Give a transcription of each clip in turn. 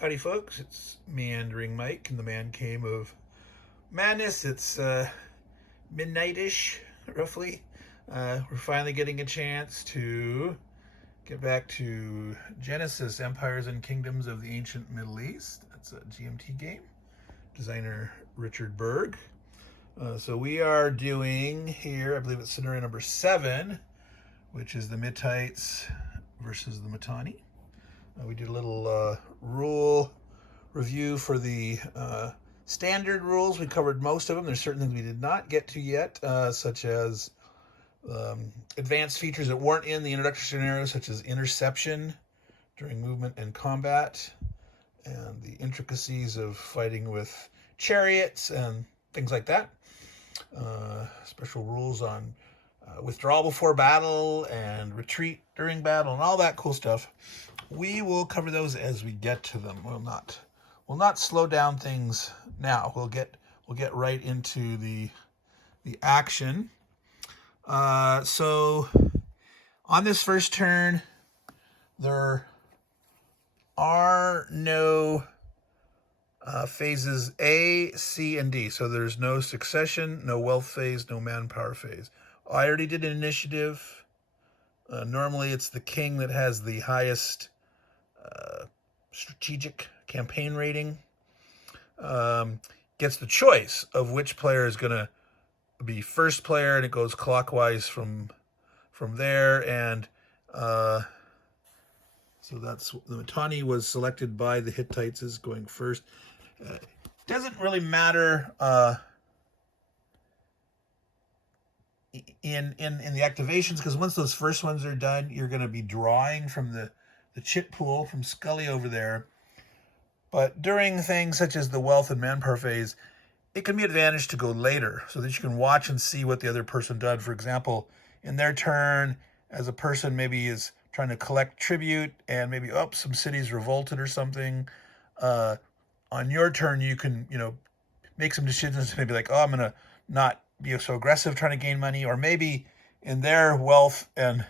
Howdy folks, it's Meandering Mike in the man cave of madness. It's midnight-ish, roughly. We're finally getting a chance to get back to Genesis, Empires and Kingdoms of the Ancient Middle East. That's a GMT game. Designer Richard Berg. So we are doing here, I believe it's scenario number 7, which is the Hittites versus the Mitanni. We did a little rule review for the standard rules. We covered most of them. There's certain things we did not get to yet, such as advanced features that weren't in the introductory scenario, such as interception during movement and combat, and the intricacies of fighting with chariots and things like that. Special rules on withdrawal before battle and retreat during battle and all that cool stuff. We will cover those as we get to them. We'll not slow down things now. We'll get right into the action. So on this first turn, there are no phases A, C, and D. So there's no succession, no wealth phase, no manpower phase. I already did an initiative. Normally it's the king that has the highest strategic campaign rating. Gets the choice of which player is going to be first player, and it goes clockwise from there. And so that's the Mitanni was selected by the Hittites as going first. Doesn't really matter in the activations, because once those first ones are done, you're going to be drawing from the chit pool from Scully over there. But during things such as the wealth and manpower phase, it can be advantage to go later so that you can watch and see what the other person did. For example, in their turn, as a person maybe is trying to collect tribute and maybe some cities revolted or something, on your turn you can make some decisions, maybe like, I'm going to not be so aggressive trying to gain money, or maybe in their wealth and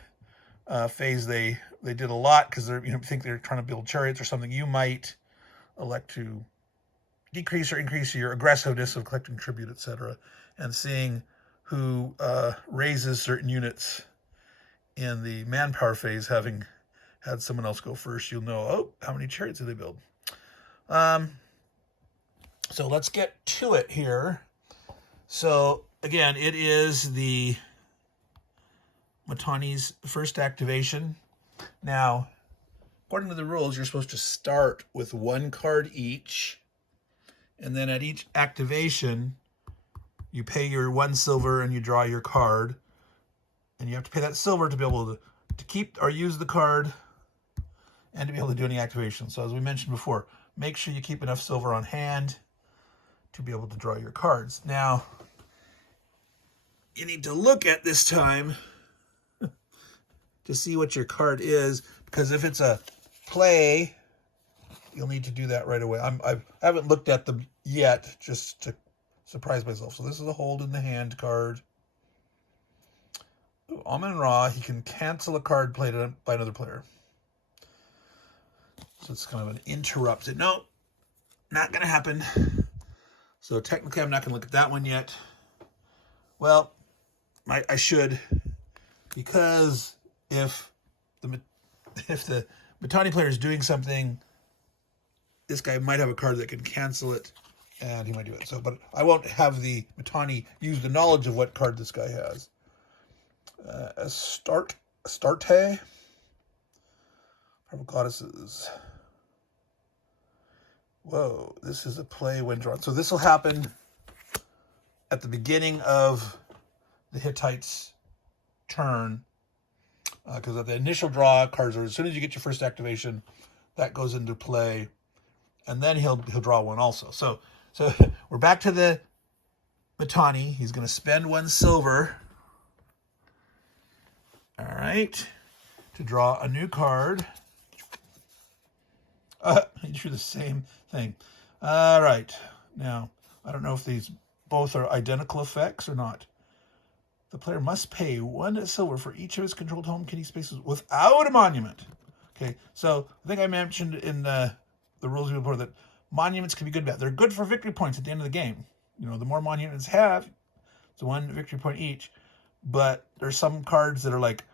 phase they did a lot because they're think they're trying to build chariots or something. You might elect to decrease or increase your aggressiveness of collecting tribute, etc., and seeing who raises certain units in the manpower phase, having had someone else go first. You'll know, how many chariots did they build? So let's get to it here. So again, it is the Mitanni's first activation. Now, according to the rules, you're supposed to start with one card each, and then at each activation, you pay your 1 silver and you draw your card, and you have to pay that silver to be able to keep or use the card and to be able to do any activation. So as we mentioned before, make sure you keep enough silver on hand to be able to draw your cards. Now, you need to look at this time to see what your card is, because if it's a play, you'll need to do that right away. I haven't looked at them yet, just to surprise myself. So this is a hold in the hand card. Amun-Ra, he can cancel a card played by another player. So it's kind of an interrupted. No, not going to happen. So technically I'm not going to look at that one yet. Well, I should, because if the Mitanni player is doing something, this guy might have a card that can cancel it, and he might do it. So, but I won't have the Mitanni use the knowledge of what card this guy has. Astarte, Powerful Goddesses. Whoa, this is a play when drawn. So this will happen at the beginning of the Hittites' turn, because at the initial draw, cards are, as soon as you get your first activation, that goes into play, and then he'll draw one also. So we're back to the Mitanni. He's going to spend 1 silver, all right, to draw a new card. He drew the same thing. All right. Now, I don't know if these both are identical effects or not. The player must pay 1 silver for each of his controlled home kitty spaces without a monument. Okay, so I think I mentioned in the the rules before that monuments can be good and bad. They're good for victory points at the end of the game. You know, the more monuments have, it's 1 victory point each. But there's some cards that are like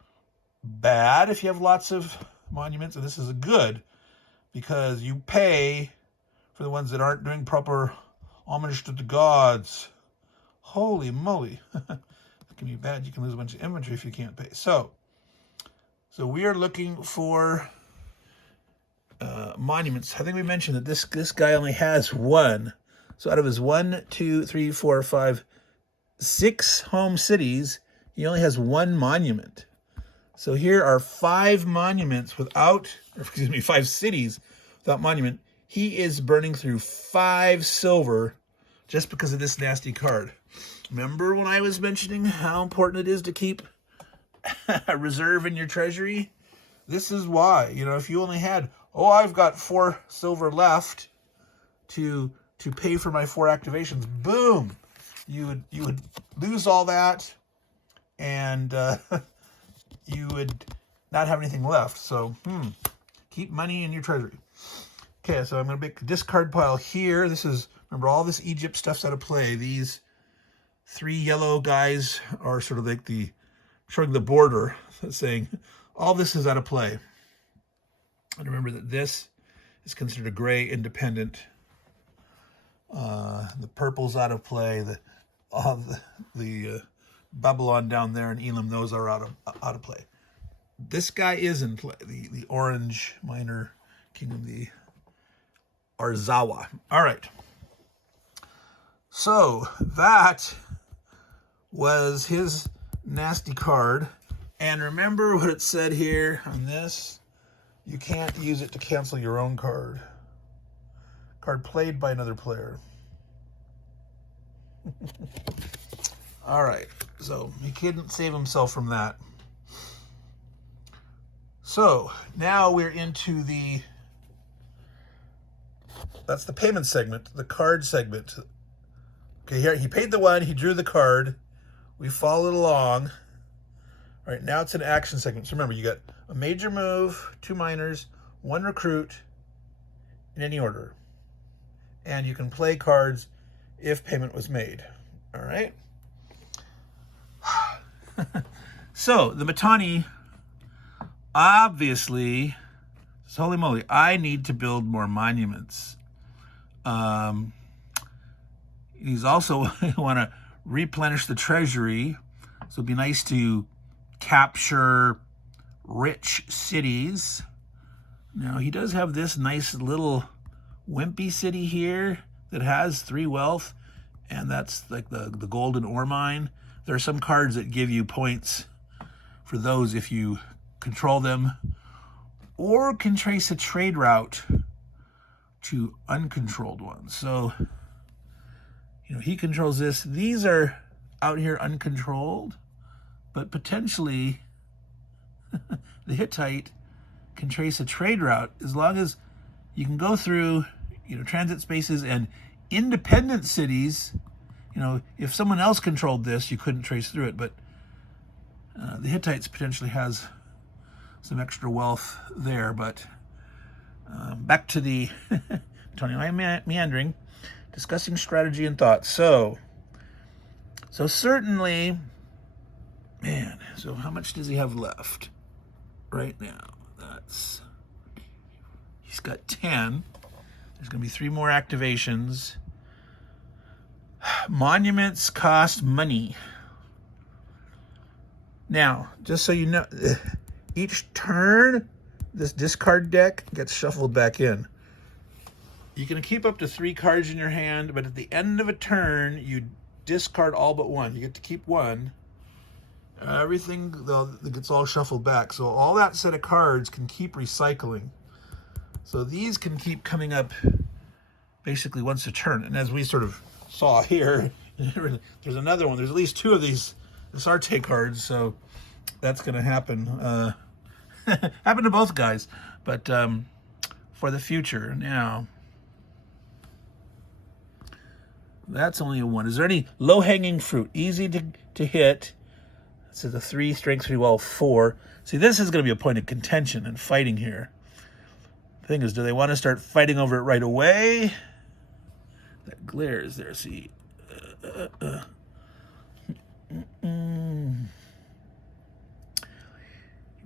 bad if you have lots of monuments, and this is a good because you pay for the ones that aren't doing proper homage to the gods. Holy moly. It can be bad. You can lose a bunch of inventory if you can't pay. So we are looking for monuments. I think we mentioned that this guy only has one. So out of his 1, 2, 3, 4, 5, 6 home cities, he only has 1 monument. So here are 5 monuments without, or excuse me, 5 cities without monument. He is burning through 5 silver just because of this nasty card. Remember when I was mentioning how important it is to keep a reserve in your treasury? This is why. You know, if you only had, oh, I've got 4 silver left to pay for my 4 activations, boom, you would lose all that, and you would not have anything left. So keep money in your treasury. Okay, so I'm going to make a discard pile here. This is, remember, all this Egypt stuff's out of play. These 3 yellow guys are sort of like showing the border, saying all this is out of play. And remember that this is considered a gray independent. The purple's out of play. The Babylon down there in Elam, those are out of play. This guy is in play. The orange minor kingdom, the Arzawa. All right. So that was his nasty card. And remember what it said here on this? You can't use it to cancel your own card. Card played by another player. All right, so he couldn't save himself from that. So now we're into that's the payment segment, the card segment. Okay, here he paid the 1, he drew the card. We followed along. All right, now it's an action segment. So remember, you got a major move, 2 minors, 1 recruit, in any order. And you can play cards if payment was made. All right? So, the Mitanni, obviously, holy moly, I need to build more monuments. He's also want to replenish the treasury. So it'd be nice to capture rich cities. Now, he does have this nice little wimpy city here that has 3 wealth, and that's like the golden ore mine. There are some cards that give you points for those if you control them, or can trace a trade route to uncontrolled ones. So, you know, he controls this. These are out here uncontrolled, but potentially the Hittite can trace a trade route as long as you can go through, you know, transit spaces and independent cities. You know, if someone else controlled this, you couldn't trace through it, but the Hittites potentially has some extra wealth there. But back to the Tony, I'm meandering, discussing strategy and thoughts. So certainly, man, so how much does he have left right now? He's got 10. There's going to be 3 more activations. Monuments cost money. Now, just so you know, each turn, this discard deck gets shuffled back in. You can keep up to 3 cards in your hand, but at the end of a turn, you discard all but 1. You get to keep 1. Everything gets all shuffled back. So all that set of cards can keep recycling. So these can keep coming up basically once a turn. And as we sort of saw here, there's another one. There's at least 2 of these Arte cards. So that's going to happen. Happen to both guys. But for the future now, that's only a 1. Is there any low-hanging fruit? Easy to hit. This is a 3, strength 3, well, 4. See, this is going to be a point of contention and fighting here. The thing is, do they want to start fighting over it right away? That glare is there, see. He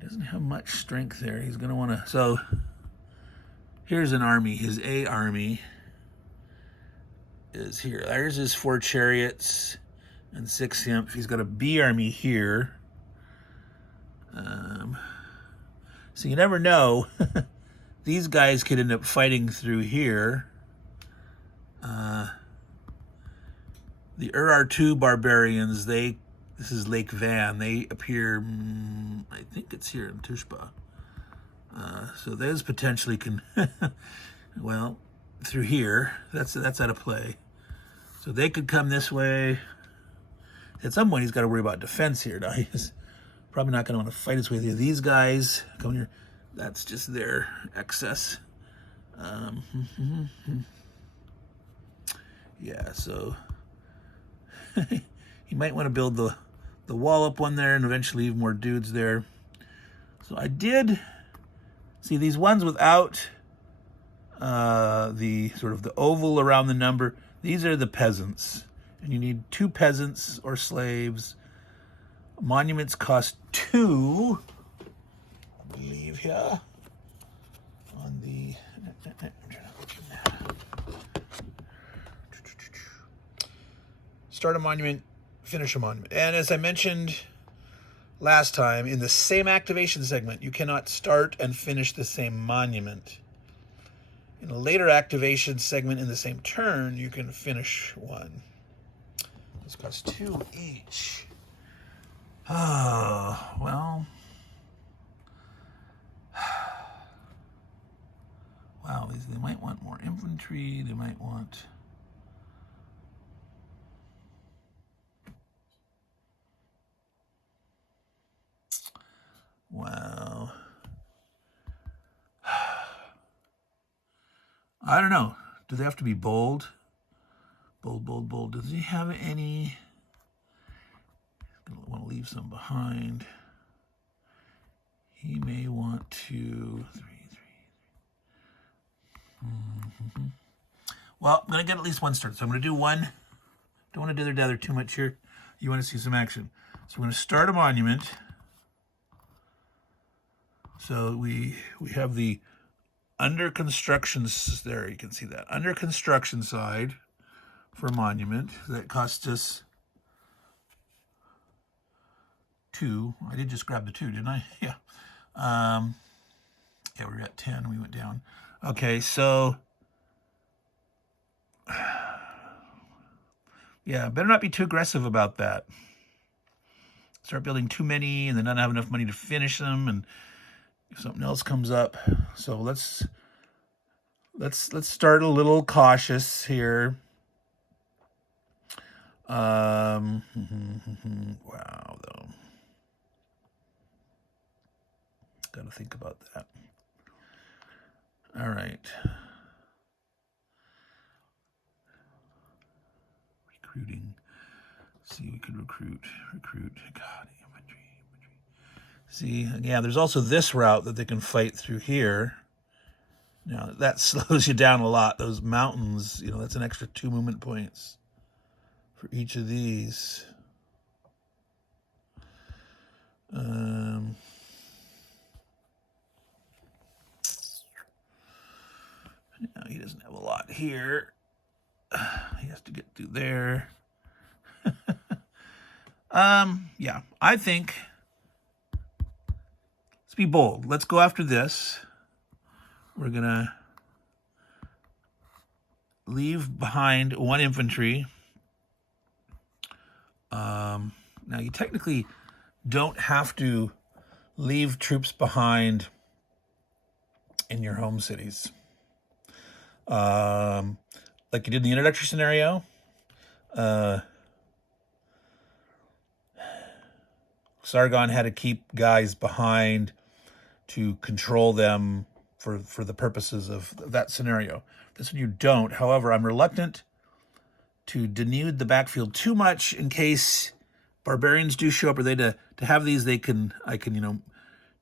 doesn't have much strength there. He's going to want to... So, here's an army. His A army is here. There's his 4 chariots and 6 imps. He's got a B army here. So you never know. These guys could end up fighting through here. The Urartu barbarians, this is Lake Van. They appear, I think it's here in Tushpa. So those potentially can, well, through here. That's out of play. So they could come this way. At some point, he's got to worry about defense here. Now, he's probably not going to want to fight his way through. These guys come here. That's just their excess. Yeah, so he might want to build the wall up one there and eventually leave more dudes there. So I did see these ones without the sort of the oval around the number. These are the peasants, and you need 2 peasants or slaves. Monuments cost 2, I believe, here on the... I'm trying to look in that. Start a monument, finish a monument. And as I mentioned last time, in the same activation segment, you cannot start and finish the same monument. In a later activation segment in the same turn, you can finish one. This costs 2 each. Oh, well. Wow, they might want more infantry. They might want... Wow. I don't know. Do they have to be bold? Bold, bold, bold. Does he have any? Gonna want to leave some behind. He may want to... 3. Well, I'm going to get at least one start. So I'm going to do one. Don't want to dither-dather too much here. You want to see some action. So we're going to start a monument. So we have the under construction, there you can see that, under construction side for a monument. That cost us 2. I did just grab the 2, didn't I? Yeah. Yeah, we're at 10, we went down. Okay, so yeah, better not be too aggressive about that. Start building too many and then not have enough money to finish them, and if something else comes up. So let's start a little cautious here. Wow, though. Got to think about that. All right. Recruiting. See, we could recruit. God, infantry. See, yeah, there's also this route that they can fight through here. Now, that slows you down a lot. Those mountains, you know, that's an extra 2 movement points for each of these. Now, he doesn't have a lot here. He has to get through there. Yeah, I think... Let's be bold. Let's go after this. We're going to leave behind 1 infantry. Now, you technically don't have to leave troops behind in your home cities. Like you did in the introductory scenario. Sargon had to keep guys behind to control them for the purposes of that scenario. This one you don't. However, I'm reluctant to denude the backfield too much in case barbarians do show up, or they to have these. I can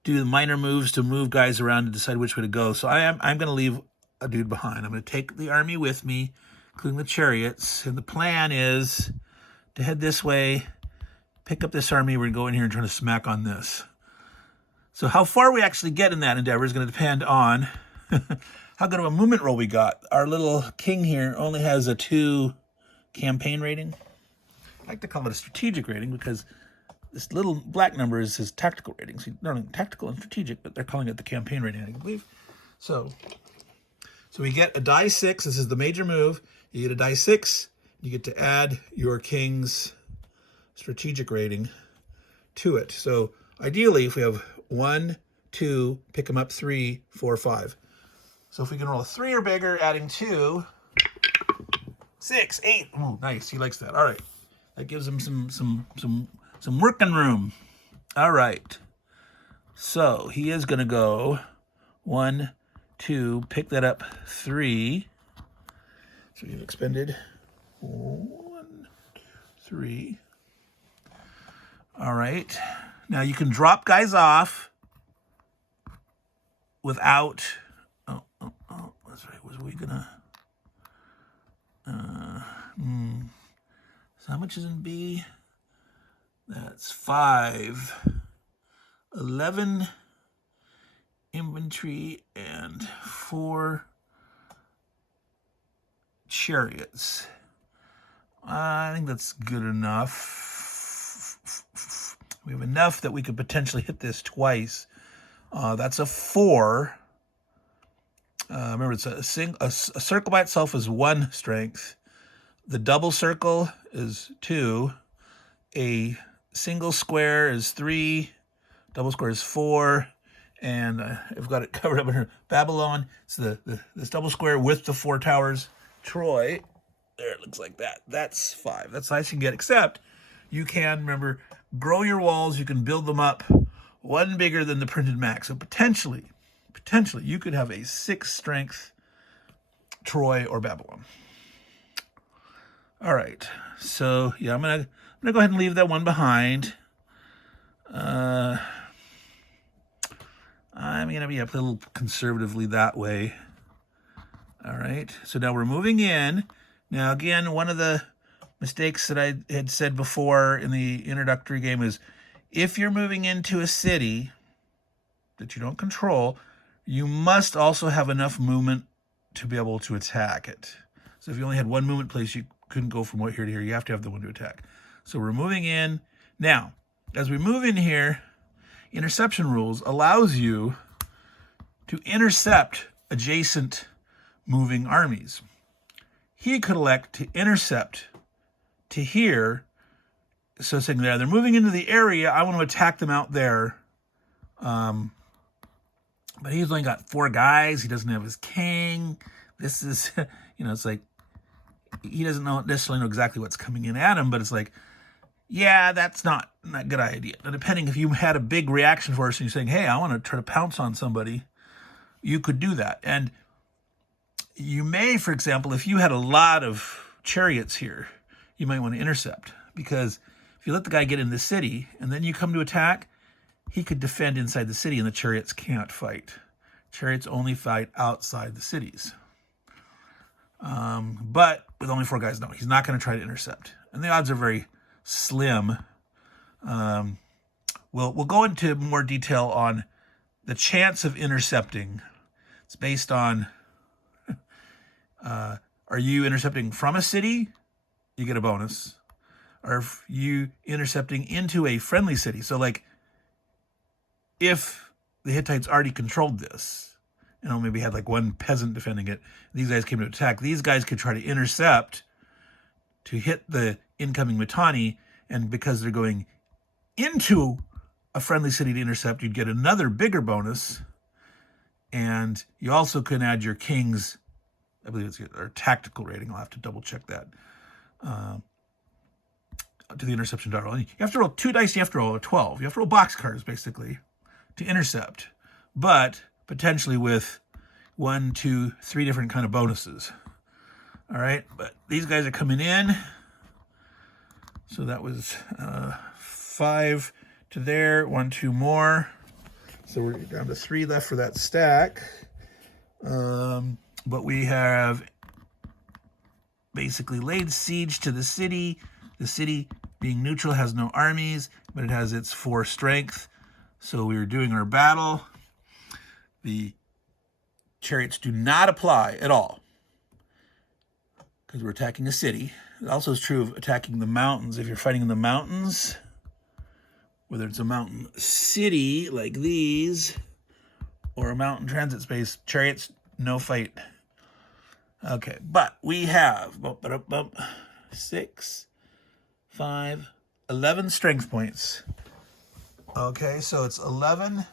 do the minor moves to move guys around and decide which way to go. So I'm going to leave a dude behind. I'm going to take the army with me, including the chariots. And the plan is to head this way, pick up this army. We're going to go in here and try to smack on this. So how far we actually get in that endeavor is going to depend on how good of a movement roll we got. Our little king here only has a 2 campaign rating. I like to call it a strategic rating because this little black number is his tactical rating. So not only tactical and strategic, but they're calling it the campaign rating, I believe. So we get a die 6. This is the major move. You get a die 6. You get to add your king's strategic rating to it. So ideally, if we have 1, 2, pick them up 3, 4, 5. So if we can roll a 3 or bigger, adding 2, 6, 8. Oh, nice. He likes that. All right. That gives him some working room. All right. So he is going to go 1, 2, pick that up 3. So you've expended 1, 2, 3. All right. Now you can drop guys off without. Oh, that's right. Was we gonna? So how much is in B? That's 5, 11 infantry and 4 chariots. I think that's good enough. We have enough that we could potentially hit this twice. That's a 4. Remember, it's a circle by itself is 1 strength. The double circle is 2. A single square is 3. Double square is 4. And I've got it covered up in here. Babylon. So this double square with the 4 towers. Troy. There, it looks like that. That's 5. That's the highest you can get. Except you can, remember, grow your walls. You can build them up 1 bigger than the printed max. So potentially, you could have a 6 strength Troy or Babylon. All right. So yeah, I'm gonna go ahead and leave that one behind. I'm gonna be a little conservatively that way. All right. So now we're moving in. Now again, one of the mistakes that I had said before in the introductory game is if you're moving into a city that you don't control, you must also have enough movement to be able to attack it. So if you only had 1 movement place, you couldn't go from here to here. You have to have the one to attack. So we're moving in. Now, as we move in here, interception rules allows you to intercept adjacent moving armies. He could elect to intercept to here. So saying they're moving into the area, I want to attack them out there. But he's only got 4 guys. He doesn't have his king. This is, it's like, he doesn't necessarily know exactly what's coming in at him, but it's like, yeah, that's not a good idea. And depending if you had a big reaction force and you're saying, hey, I want to try to pounce on somebody, you could do that. And you may, for example, if you had a lot of chariots here, you might want to intercept, because if you let the guy get in the city and then you come to attack, he could defend inside the city and the chariots can't fight. Chariots only fight outside the cities. But with only 4 guys, no, he's not going to try to intercept. And the odds are very slim. We'll go into more detail on the chance of intercepting. It's based on, are you intercepting from a city? You get a bonus. Or if you intercepting into a friendly city. So like, if the Hittites already controlled this, maybe had like 1 peasant defending it, these guys came to attack, these guys could try to intercept to hit the incoming Mitanni, and because they're going into a friendly city to intercept, you'd get another bigger bonus, and you also can add your king's, I believe it's our tactical rating, I'll have to double check that, to the interception die roll. And you have to roll 2 dice, you have to roll a 12. You have to roll box cards, basically, to intercept, but potentially with 1, 2, 3 different kind of bonuses. All right, but these guys are coming in. So that was 5 to there, 1, 2 more. So we're down to 3 left for that stack. But we have basically laid siege to the city. The city, being neutral, has no armies, but it has its 4 strength. So we were doing our battle. The chariots do not apply at all because we're attacking a city. It also is true of attacking the mountains. If you're fighting in the mountains, whether it's a mountain city like these or a mountain transit space, chariots, no fight. Okay, but we have 6, 5, 11 strength points. Okay, so it's 11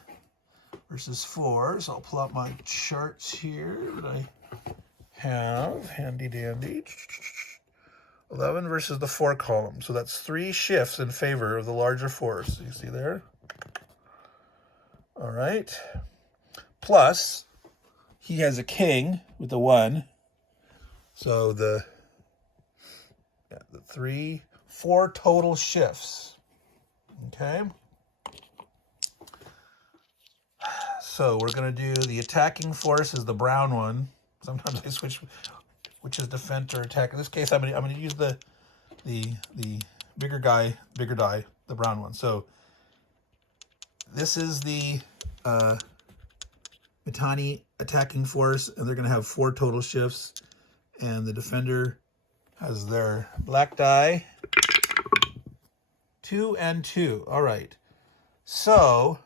versus 4. So I'll pull out my charts here that I have handy dandy. 11 versus the 4 column. So that's 3 shifts in favor of the larger force. You see there? All right. Plus, he has a king with a 1. So the 4 total shifts. Okay. So we're going to do the attacking force is the brown one. Sometimes I switch which is defense or attack. In this case, I'm going to use the bigger die, the brown one. So this is the Mitanni attacking force, and they're going to have 4 total shifts. And the defender has their black die, 2 and 2. All right. So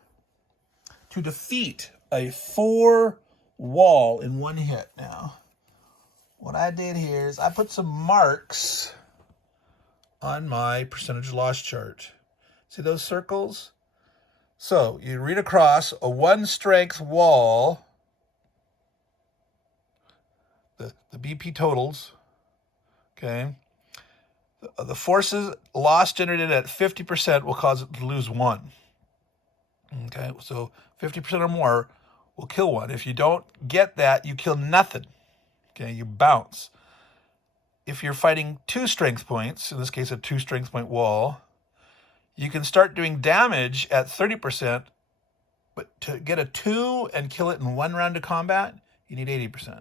to defeat a 4 wall in 1 hit now, what I did here is I put some marks on my percentage loss chart. See those circles? So you read across a 1 strength wall, the BP totals, okay? The forces loss generated at 50% will cause it to lose 1. Okay, so 50% or more will kill 1. If you don't get that, you kill nothing. Okay, you bounce. If you're fighting 2 strength points, in this case a 2 strength point wall, you can start doing damage at 30%, but to get a 2 and kill it in 1 round of combat, you need 80%.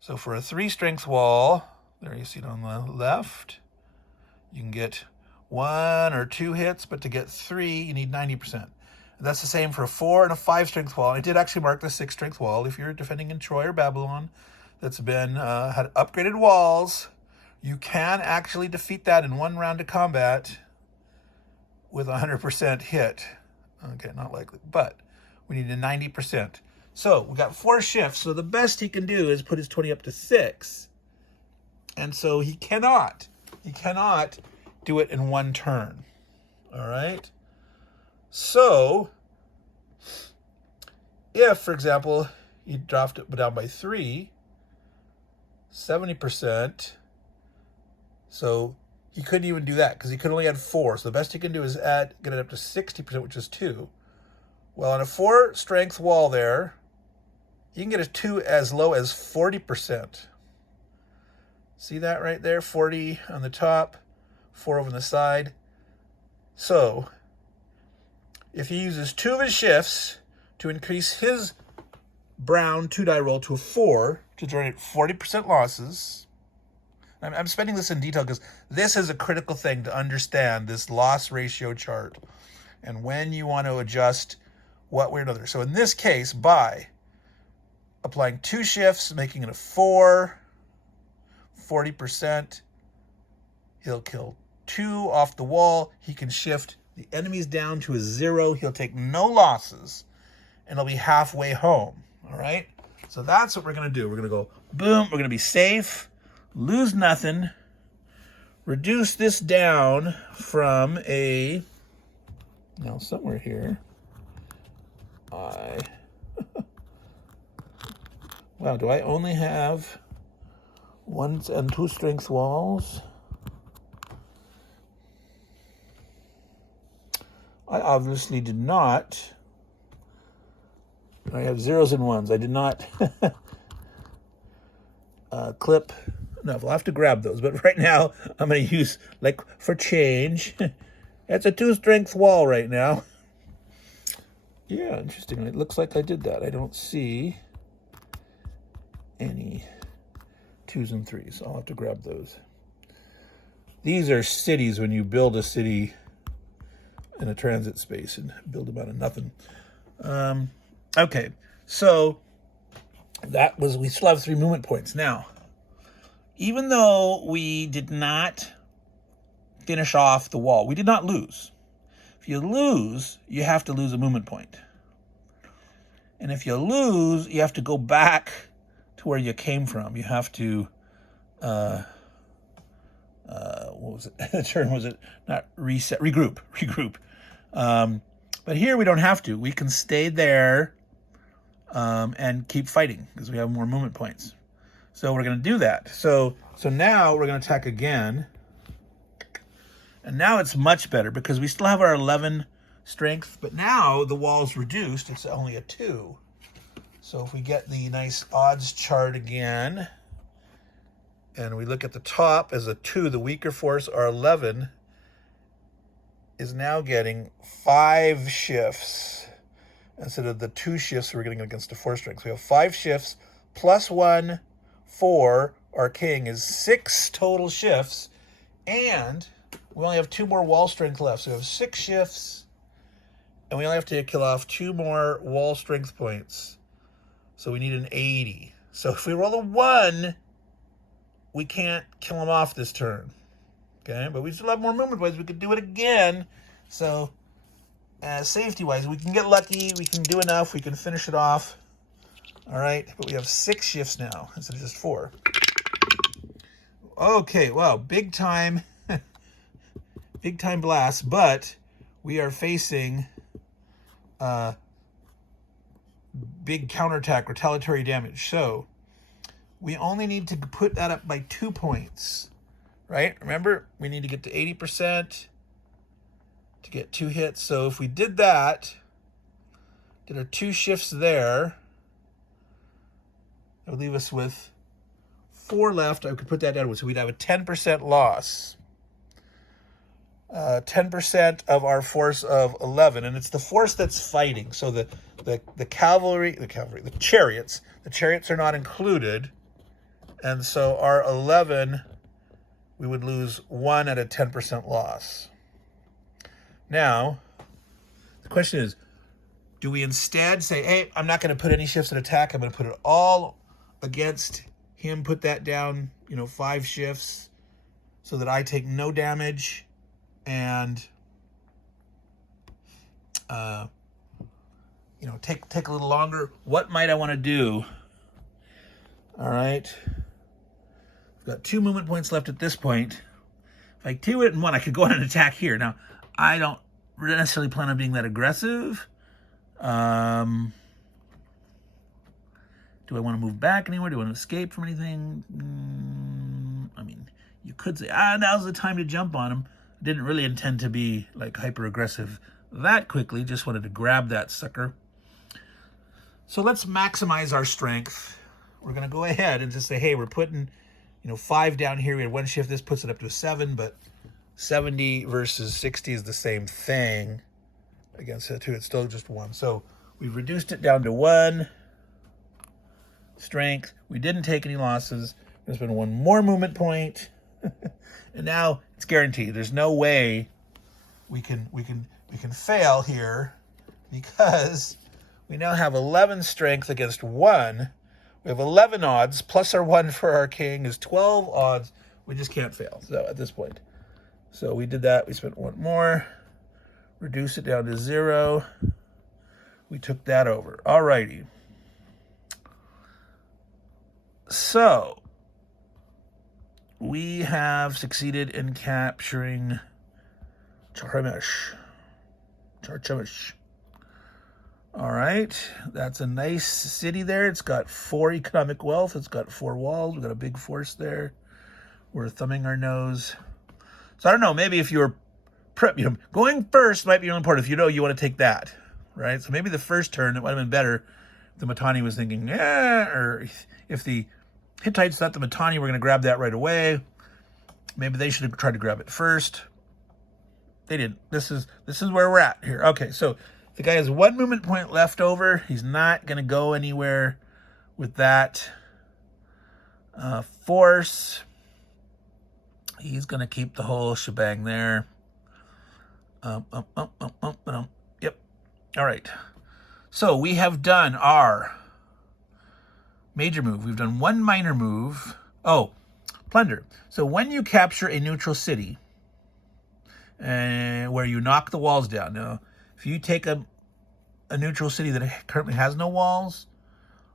So for a 3 strength wall, there you see it on the left, you can get 1 or 2 hits, but to get 3, you need 90%. And that's the same for a 4 and a 5 strength wall. I did actually mark the 6 strength wall. If you're defending in Troy or Babylon that's been had upgraded walls, you can actually defeat that in 1 round of combat with 100% hit. Okay, not likely, but we need a 90%. So we got 4 shifts. So the best he can do is put his 20 up to 6. And so he cannot do it in 1 turn. All right. So if, for example, he dropped it down by 3, 70%. So he couldn't even do that because he could only add 4. So the best he can do is get it up to 60%, which is 2. Well, on a 4 strength wall there, you can get a 2 as low as 40%. See that right there? 40 on the top, 4 over the side. So if he uses 2 of his shifts to increase his brown 2-die roll to a 4 to generate 40% losses. I'm spending this in detail because this is a critical thing to understand, this loss ratio chart, and when you want to adjust what way or another. So in this case, by applying 2 shifts, making it a 4, 40%, he'll kill 2 off the wall. He can shift the enemies down to a 0. He'll take no losses, and he'll be halfway home. All right? So that's what we're going to do. We're going to go, boom, we're going to be safe, lose nothing, reduce this down from a, now somewhere here, wow, do I only have 1 and 2 strength walls? I obviously did not. I have 0s and 1s. I did not clip. No, I'll have to grab those. But right now, I'm going to use, like, for change. That's a 2 strength wall right now. Yeah, interesting. It looks like I did that. I don't see any 2s and 3s. I'll have to grab those. These are cities when you build a city in a transit space and build them out of nothing. Okay, so that was, we still have 3 movement points. Now, even though we did not finish off the wall, we did not lose. If you lose, you have to lose a movement point. And if you lose, you have to go back to where you came from. You have to, what was it? The term was it? Not reset, regroup. But here we don't have to. We can stay there and keep fighting because we have more movement points. So we're going to do that. So now we're going to attack again. And now it's much better because we still have our 11 strength, but now the wall's reduced. It's only a 2. So if we get the nice odds chart again, and we look at the top as a 2, the weaker force, our 11, is now getting 5 shifts instead of the 2 shifts we're getting against the 4 strength. So we have 5 shifts plus 1 for our king is 6 total shifts, and we only have 2 more wall strength left. So we have 6 shifts, and we only have to kill off 2 more wall strength points. So we need an 80. So if we roll a 1, we can't kill him off this turn. Okay, but we still have more movement points. We could do it again. So safety-wise, we can get lucky. We can do enough. We can finish it off. All right, but we have 6 shifts now instead of just 4. Okay, wow, big time blast, but we are facing big counterattack, retaliatory damage. So we only need to put that up by 2 points, right? Remember, we need to get to 80% to get 2 hits. So if we did that, did our 2 shifts there, that would leave us with 4 left. I could put that down. So we'd have a 10% loss. 10% of our force of 11, and it's the force that's fighting. So the chariots are not included, and so our 11, we would lose 1 at a 10% loss. Now, the question is, do we instead say, hey, I'm not going to put any shifts in attack, I'm going to put it all against him, put that down, 5 shifts, so that I take no damage, and take a little longer. What might I want to do? All right, I've got 2 movement points left at this point. If I do it in 1, I could go on an attack here. Now, I don't necessarily plan on being that aggressive. Do I want to move back anywhere? Do I want to escape from anything? I mean, you could say, now's the time to jump on him. Didn't really intend to be like hyper aggressive that quickly. Just wanted to grab that sucker. So let's maximize our strength. We're going to go ahead and just say, hey, we're putting, 5 down here. We had 1 shift. This puts it up to a 7, but 70 versus 60 is the same thing. Against that 2, it's still just 1. So we've reduced it down to 1 strength. We didn't take any losses. There's been 1 more movement point. And now it's guaranteed. There's no way we can fail here, because we now have 11 strength against 1. We have 11 odds, plus our 1 for our king is 12 odds. We just can't fail, so at this point. So we did that. We spent 1 more. Reduce it down to 0. We took that over. All righty. So we have succeeded in capturing Charchamish. All right, that's a nice city there. It's got 4 economic wealth. It's got 4 walls. We've got a big force there. We're thumbing our nose. So I don't know, maybe if you're going first might be really important if you want to take that, right? So maybe the first turn, it might have been better if the Mitanni was thinking, or if the Hittites thought the Mitanni were going to grab that right away. Maybe they should have tried to grab it first. They didn't. This is where we're at here. Okay, so The guy has 1 movement point left over. He's not going to go anywhere with that force. He's going to keep the whole shebang there. Yep. All right. So we have done our major move. We've done 1 minor move. Oh, plunder. So when you capture a neutral city, where you knock the walls down. Now, if you take a neutral city that currently has no walls,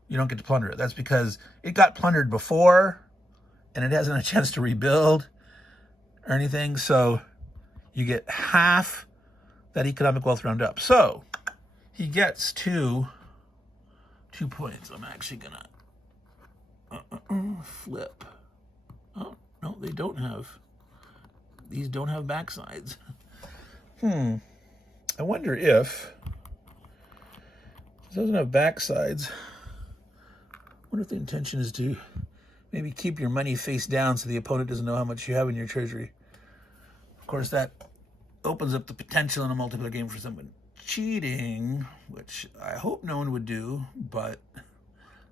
you don't get to plunder it. That's because it got plundered before, and it hasn't a chance to rebuild or anything. So you get half that economic wealth round up. So he gets 2 points. I'm actually gonna flip. Oh no, they don't have. These don't have backsides. I wonder if it doesn't have backsides. I wonder if the intention is to maybe keep your money face down so the opponent doesn't know how much you have in your treasury. Of course, that opens up the potential in a multiplayer game for someone cheating, which I hope no one would do, but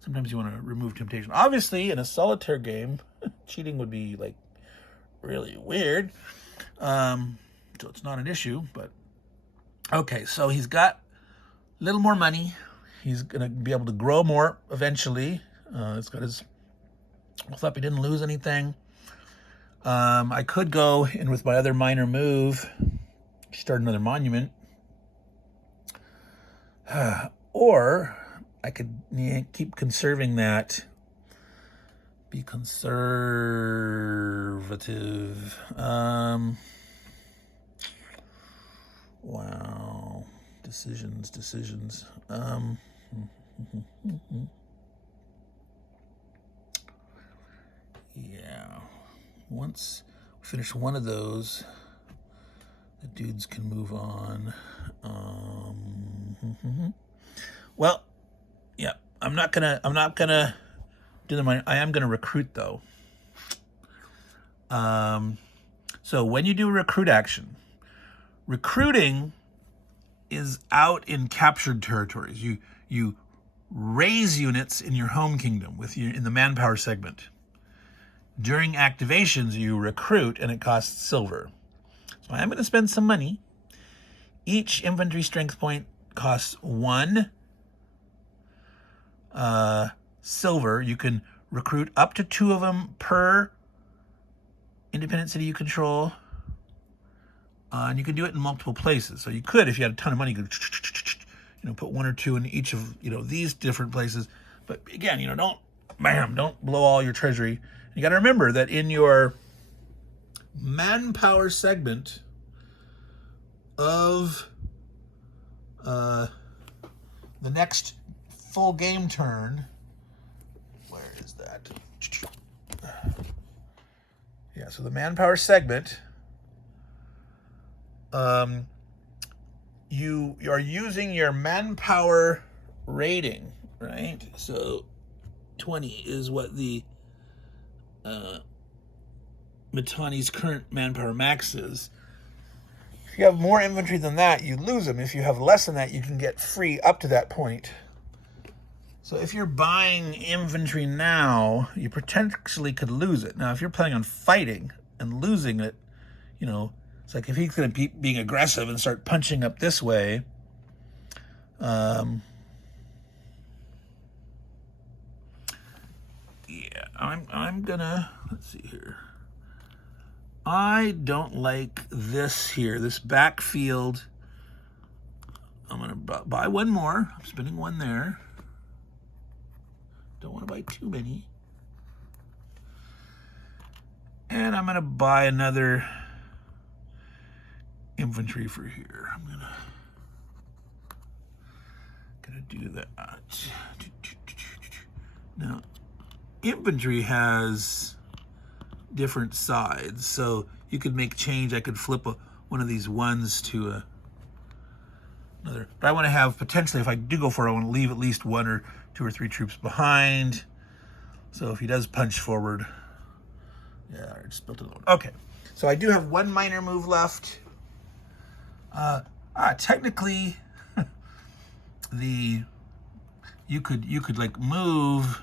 sometimes you want to remove temptation. Obviously, in a solitaire game, cheating would be like really weird. So it's not an issue, but okay, so he's got a little more money. He's gonna be able to grow more eventually. It's got his up. He didn't lose anything. I could go in with my other minor move, start another monument, or I could keep conserving that. Be conservative. Wow. Decisions. Yeah. Once we finish one of those, the dudes can move on. Well, yeah. I'm not gonna do the money. I am gonna recruit though. So when you do a recruit action, recruiting is out in captured territories. You raise units in your home kingdom in the manpower segment. During activations, you recruit and it costs silver. So I am going to spend some money. Each infantry strength point costs 1 silver. You can recruit up to 2 of them per independent city you control. And you can do it in multiple places. So you could, if you had a ton of money, you could put 1 or 2 in each of these different places. But again, don't blow all your treasury. You got to remember that in your manpower segment of the next full game turn, where is that? Yeah, so the manpower segment, you are using your manpower rating, right? So 20 is what the Mitanni's current manpower max is. If you have more infantry than that, you lose them. If you have less than that, you can get free up to that point. So if you're buying infantry now, you potentially could lose it. Now, if you're planning on fighting and losing it, it's like if he's going to be being aggressive and start punching up this way, yeah, I'm gonna, let's see here. I don't like this here, this backfield. I'm gonna buy 1 more. I'm spending 1 there. Don't want to buy too many. And I'm gonna buy another infantry for here. I'm gonna do that. Now, infantry has different sides, so you could make change. I could flip one of these 1s to another. But I want to have, potentially, if I do go for it, I want to leave at least 1 or 2 or 3 troops behind. So if he does punch forward, yeah, I just built it on. Okay, so I do have 1 minor move left. Technically, you could like move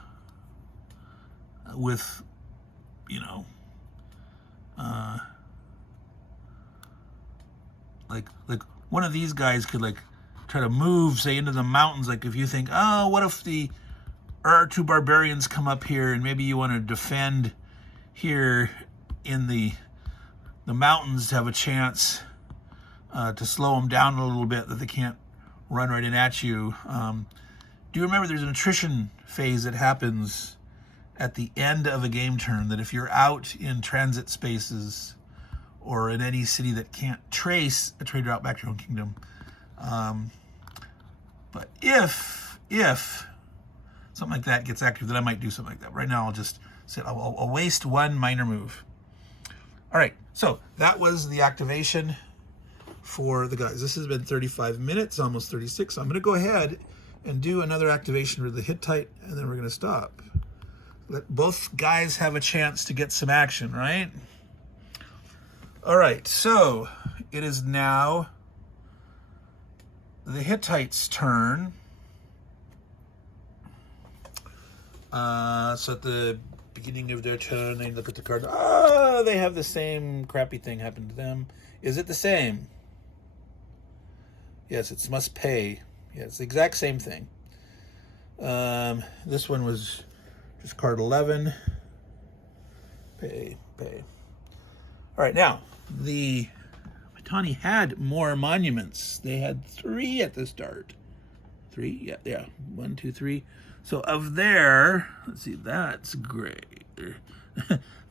with, you know, like one of these guys could like try to move, say, into the mountains. Like if you think, oh, what if our two barbarians come up here, and maybe you want to defend here in the mountains to have a chance to slow them down a little bit, that they can't run right in at you. Do you remember there's an attrition phase that happens at the end of a game turn, that if you're out in transit spaces or in any city that can't trace a trade route back to your own kingdom, but if something like that gets active, then I might do something like that. Right now I'll just sit, I'll waste one minor move. All right, so that was the activation for the guys. This has been 35 minutes, almost 36. So I'm going to go ahead and do another activation for the Hittite, and then we're going to stop. Let both guys have a chance to get some action, right? All right, so it is now the Hittites' turn. So at the beginning of their turn, they look at the card. Oh, they have the same crappy thing happen to them. Is it the same? Yes, it's must pay. Yeah, it's the exact same thing. This one was just card 11. Pay. All right, now, the Mitanni had more monuments. They had 3 at the start. 3? Yeah. 1, 2, 3. So of there, let's see, that's gray.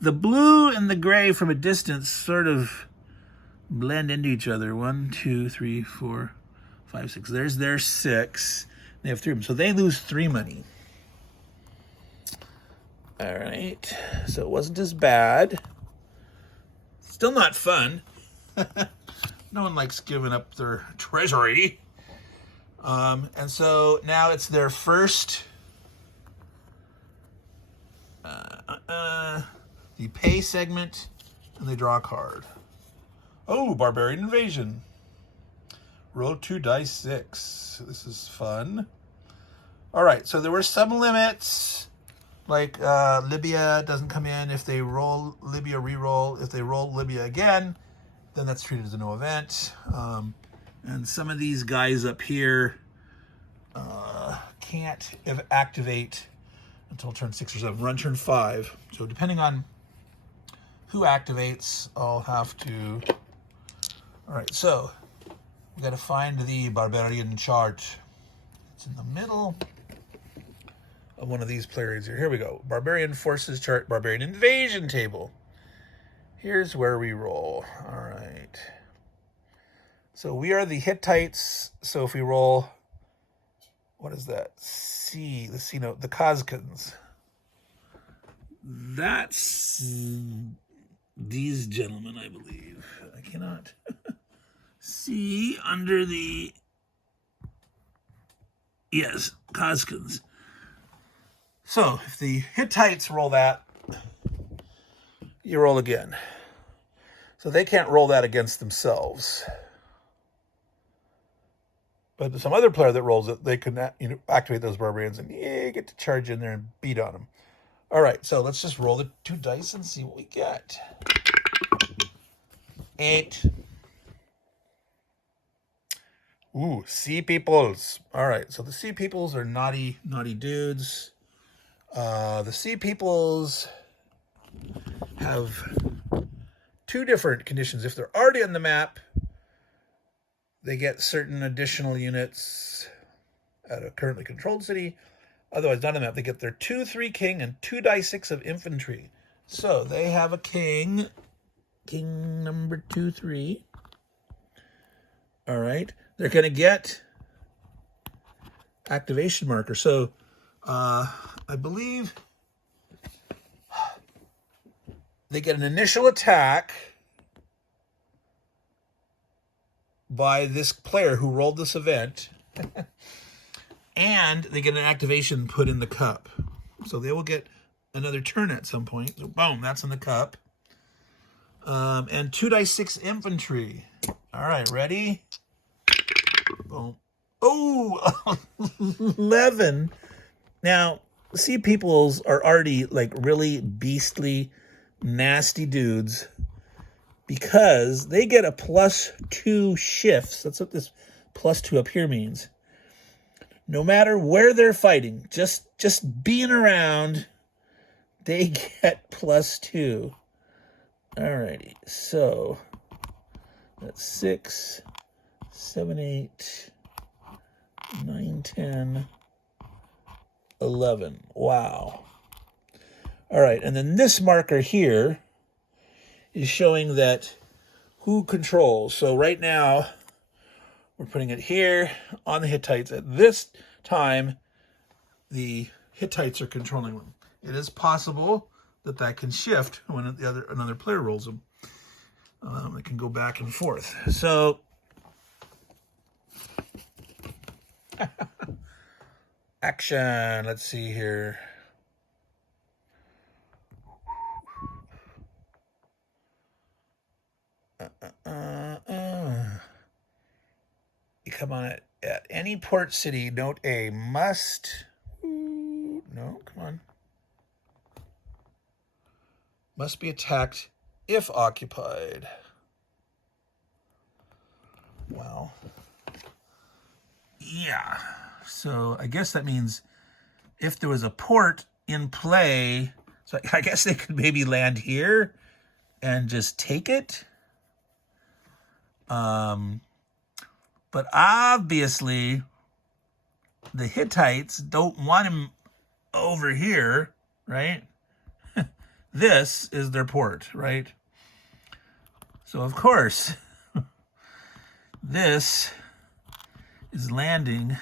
The blue and the gray from a distance sort of blend into each other. 1, 2, 3, 4, 5, 6. There's their 6. They have 3 of them. So they lose 3 money. All right. So it wasn't as bad. Still not fun. No one likes giving up their treasury. And so now it's their first the pay segment, and they draw a card. Oh, Barbarian Invasion. Roll 2 dice 6. This is fun. All right, so there were some limits, like Libya doesn't come in if they roll Libya, re-roll. If they roll Libya again, then that's treated as a no event. And some of these guys up here can't activate until turn 6 or 7. Run turn 5. So depending on who activates, I'll have to. All right, so we got to find the barbarian chart. It's in the middle of one of these players here. Here we go. Barbarian forces chart, barbarian invasion table. Here's where we roll. All right. So we are the Hittites. So if we roll, what is that? C, the C note, the Kazkans. That's these gentlemen, I believe. I cannot see under the, yes, Kazkans. So if the Hittites roll that, you roll again. So they can't roll that against themselves. But some other player that rolls it, they can activate those barbarians and get to charge in there and beat on them. All right, so let's just roll the 2 dice and see what we get. 8. Ooh, sea peoples. All right, so the sea peoples are naughty dudes. The sea peoples have 2 different conditions. If they're already on the map, they get certain additional units at a currently controlled city. Otherwise, not on the map. They get their 2/3 king and 2 die 6 of infantry. So they have a king. King number 2/3. All right. They're going to get activation marker. So I believe they get an initial attack by this player who rolled this event, and they get an activation put in the cup. So they will get another turn at some point. So boom, that's in the cup. And 2 die 6 infantry. All right, ready? Boom. Oh, 11. Now, sea peoples are already like really beastly, nasty dudes because they get a +2 shifts. That's what this +2 up here means. No matter where they're fighting, just being around, they get +2. Alrighty, so that's 6, 7, 8, 9, 10, 11. Wow. All right, and then this marker here is showing that who controls. So right now, we're putting it here on the Hittites. At this time, the Hittites are controlling them. It is possible that that can shift when another player rolls them. It can go back and forth. So action. Let's see here. You come on at any port city. Note A must. No, come on. Must be attacked if occupied. Wow. Yeah. So I guess that means if there was a port in play, so I guess they could maybe land here and just take it. But obviously the Hittites don't want him over here, right? This is their port, right? So of course, this is landing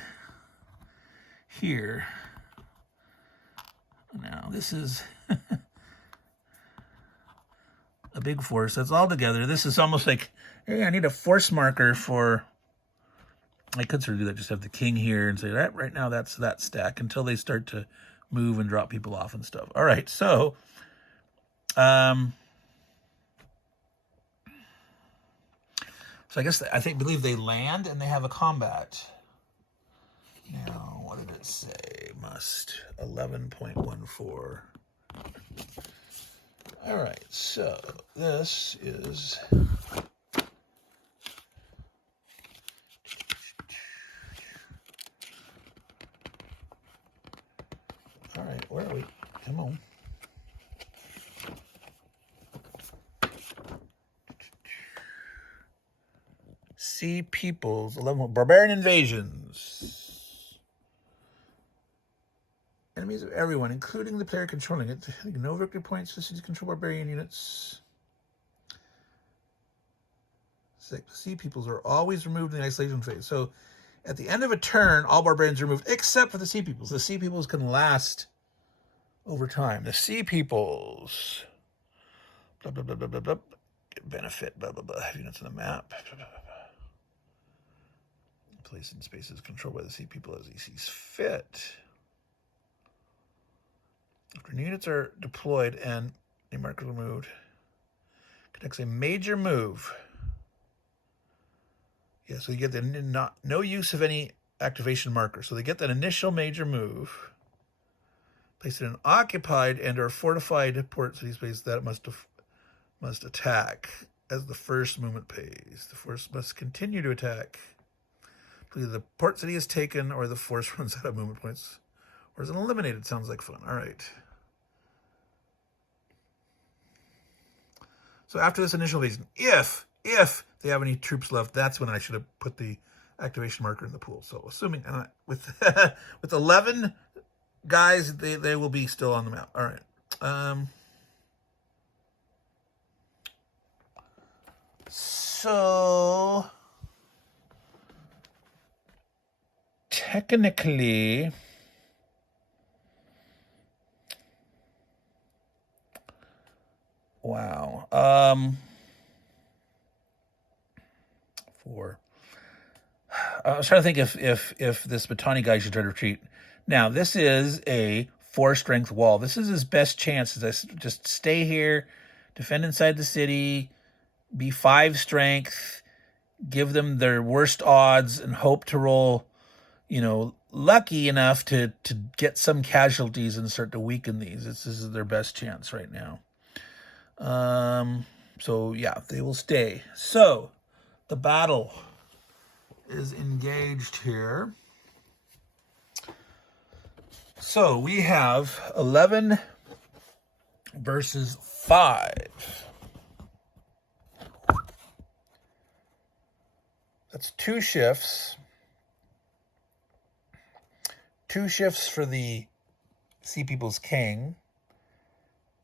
here. Now this is a big force. That's all together. This is almost like, hey, I need a force marker for, I could sort of do that, just have the king here and say, right now that's that stack until they start to move and drop people off and stuff. All right, so so I guess believe they land and they have a combat. Now, what did it say? Must 11.14. All right, so this is all right. Where are we? Come on. Sea peoples, 11 barbarian invasions. Enemies of everyone, including the player controlling it. No victory points for cities control barbarian units. 6. Sea peoples are always removed in the isolation phase. So at the end of a turn, all barbarians are removed except for the sea peoples. The sea peoples can last over time. The sea peoples. Blah, blah, blah, blah, blah, blah. Benefit, blah, blah, blah. Units on the map. Blah, blah, blah, blah. Place in spaces controlled by the sea people as he sees fit. After units are deployed and a marker removed, connects a major move. Yeah, so you get the no use of any activation marker. So they get that initial major move. Place it in occupied and or fortified port city space that must attack as the first movement phase. The force must continue to attack. Either the port city is taken or the force runs out of movement points or is eliminated. Sounds like fun. All right. So after this initial invasion, if they have any troops left, that's when I should have put the activation marker in the pool. So assuming with 11 guys, they will be still on the map. All right. So technically, wow. 4. I was trying to think if this Mitanni guy should try to retreat. Now, this is a 4-strength wall. This is his best chance. Is just stay here, defend inside the city, be 5 strength, give them their worst odds, and hope to roll you know, lucky enough to get some casualties and start to weaken these. This is their best chance right now. So yeah, they will stay. So the battle is engaged here. So we have 11 versus 5. That's 2 shifts. 2 shifts for the Sea People's King.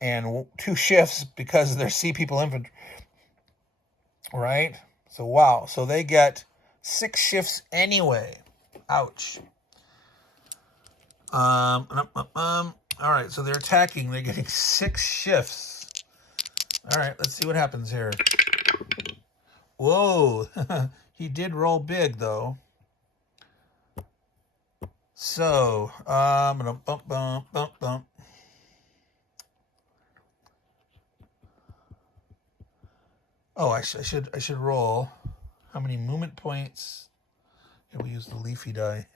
And 2 shifts because they're Sea People infantry. Right? So wow. So they get 6 shifts anyway. Ouch. All right, so they're attacking. They're getting 6 shifts. All right, let's see what happens here. Whoa. He did roll big, though. So, I'm going to bump. Oh, I should roll. How many movement points? Yeah, we use the leafy die.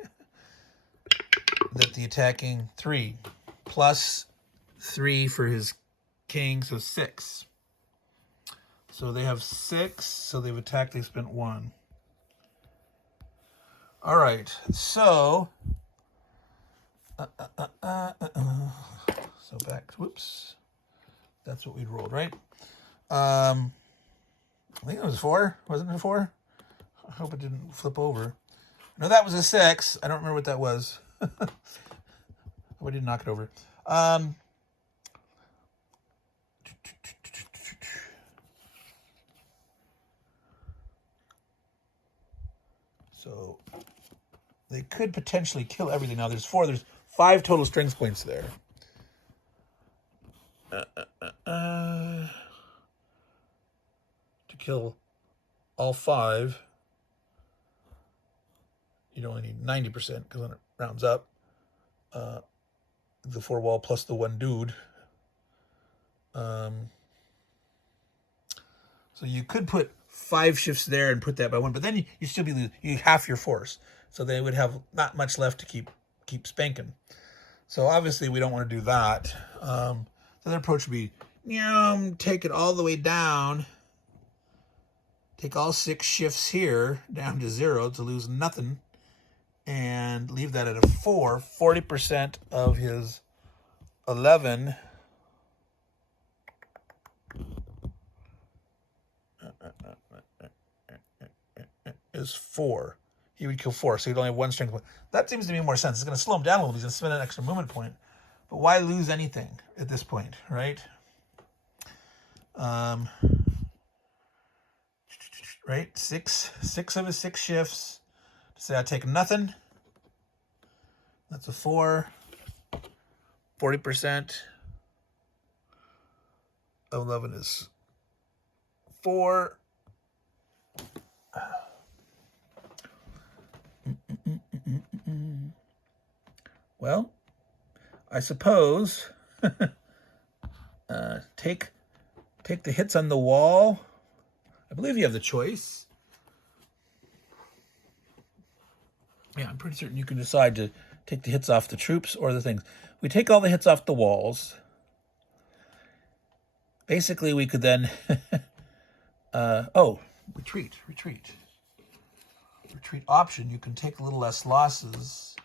That the attacking 3 plus 3 for his king, so 6. So they have 6. So they've attacked. They spent 1. All right. So. So back. Whoops. That's what we'd rolled, right? I think it was 4. Wasn't it 4? I hope it didn't flip over. No, that was a 6. I don't remember what that was. We didn't knock it over. So they could potentially kill everything. Now there's 4. There's 5 total strength points there. To kill all 5, you'd only need 90% because when it rounds up, the 4 wall plus the 1 dude. So you could put 5 shifts there and put that by 1, but then you still be half your force. So they would have not much left to keep spanking. So obviously we don't want to do that. The other approach would be, take it all the way down. Take all 6 shifts here down to 0 to lose nothing. And leave that at a 4. 40% of his 11 is 4. He would kill 4, so he'd only have 1 strength point. That seems to make more sense. It's going to slow him down a little bit. He's going to spend an extra movement point. But why lose anything at this point, right? Right? 6 of his 6 shifts. To say I take nothing. That's a 4. 40% of 11 is 4. Well, I suppose take the hits on the wall. I believe you have the choice. Yeah, I'm pretty certain you can decide to take the hits off the troops or the things. We take all the hits off the walls. Basically, we could then... retreat. Retreat option. You can take a little less losses.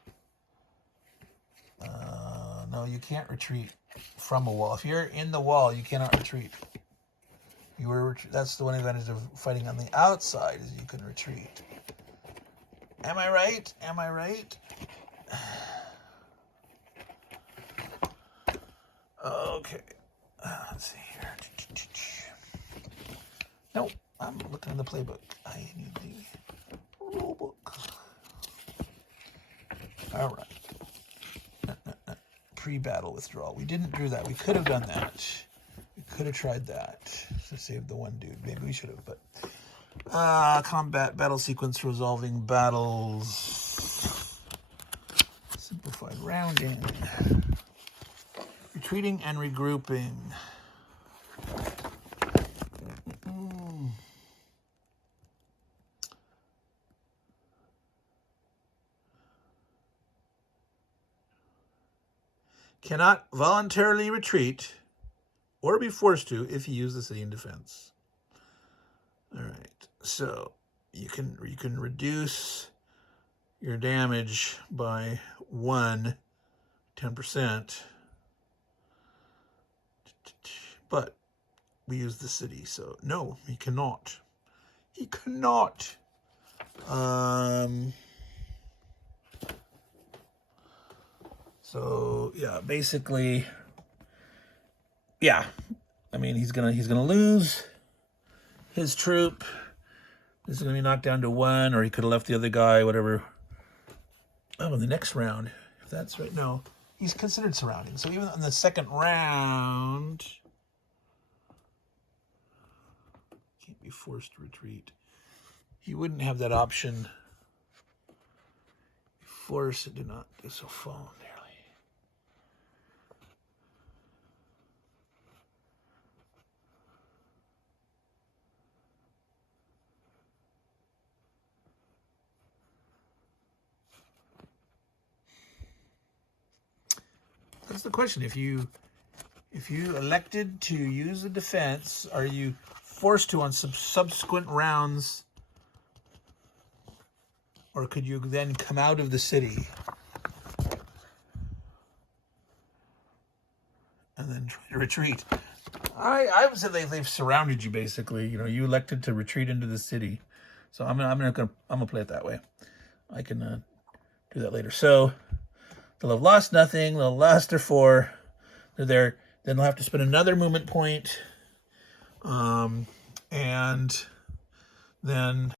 No, you can't retreat from a wall. If you're in the wall, you cannot retreat. That's the one advantage of fighting on the outside, is you can retreat. Am I right? Okay. Let's see here. Nope. I'm looking in the playbook. I need the rule book. All right. Pre-battle withdrawal. We didn't do that. We could have done that. We could have tried that to save the 1 dude. Maybe we should have, but... combat battle sequence resolving battles. Simplified rounding. Retreating and regrouping. cannot voluntarily retreat or be forced to if you use the city in defense. All right, so you can reduce your damage by 10%, but we use the city, so no, he cannot. He cannot. So yeah, basically, yeah. I mean, he's gonna lose his troop. This is gonna be knocked down to 1, or he could have left the other guy, whatever. Oh, in the next round, if that's right, no, he's considered surrounding. So even in the second round, can't be forced to retreat. He wouldn't have that option. Force it, do not do so fall nearly. That's the question. If you elected to use the defense, are you forced to on subsequent rounds, or could you then come out of the city and then try to retreat? I would say they've surrounded you basically. You know, you elected to retreat into the city, so I'm gonna play it that way. I can do that later. So they'll have lost nothing. They'll lost their 4. They're there. Then they'll have to spend another movement point, and then